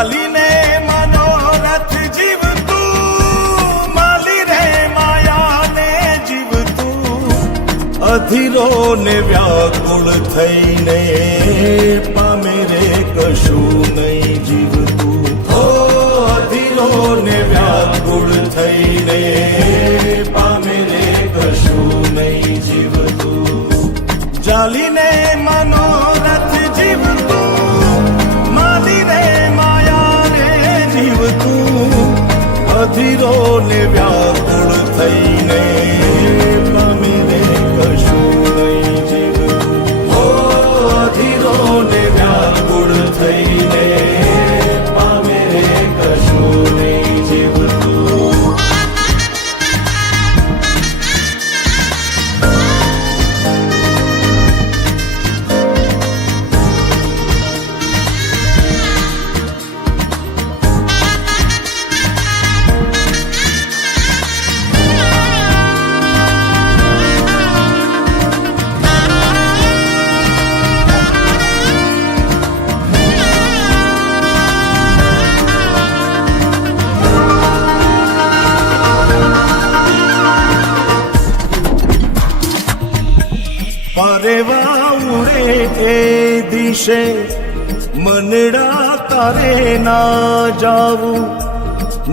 ચાલીને મનોરથ જીવતું, માલી રે માયાને જીવતું, અધીરો ને વ્યાકુળ થઈને પામે રે કશું નહીં જીવતું. ઓ અધીરો ને વ્યાકુળ થઈને પામે રે કશું નહીં જીવતું. ચાલીને મનોરથ જીવતું, માલી રે માયાને જીવતું, અધીરો ને વ્યાકુળ થઈને પામે રે કશું નહીં જીવતું. ઓ અધીરો ને વ્યાકુળ થઈને પામે રે કશું નહીં જીવતું. પરેવા ઉડે એ દિશે મનડા તારે ના જાવું,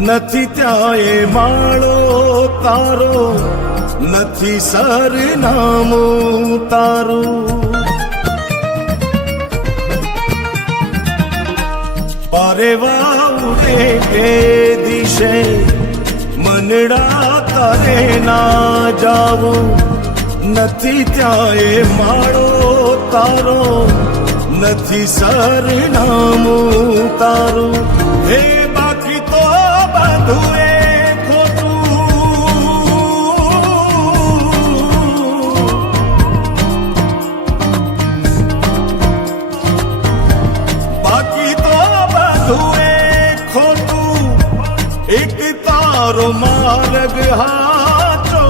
નથી ત્યાં એ માળો તારો, નથી સરનામું તારું. પરેવા ઉડે એ દિશે મનડા તારે ના જાવું, નથી ત્યાં એ માળો તારો, નથી સરનામું તારું. હે બાકી તો બધું એ ખોટું, બાકી તો બધું એ ખોટું, એક તારો માર્ગ હાચો.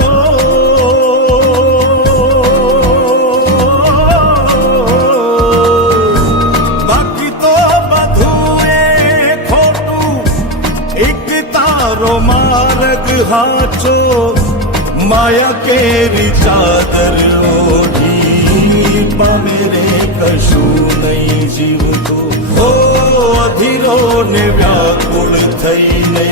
માર્ગ હાચો, માયા કેરી ચાદર ઓઢી પામે રે કશું નહીં જીવતું. ઓ અધીરો ને વ્યાકુળ થઈને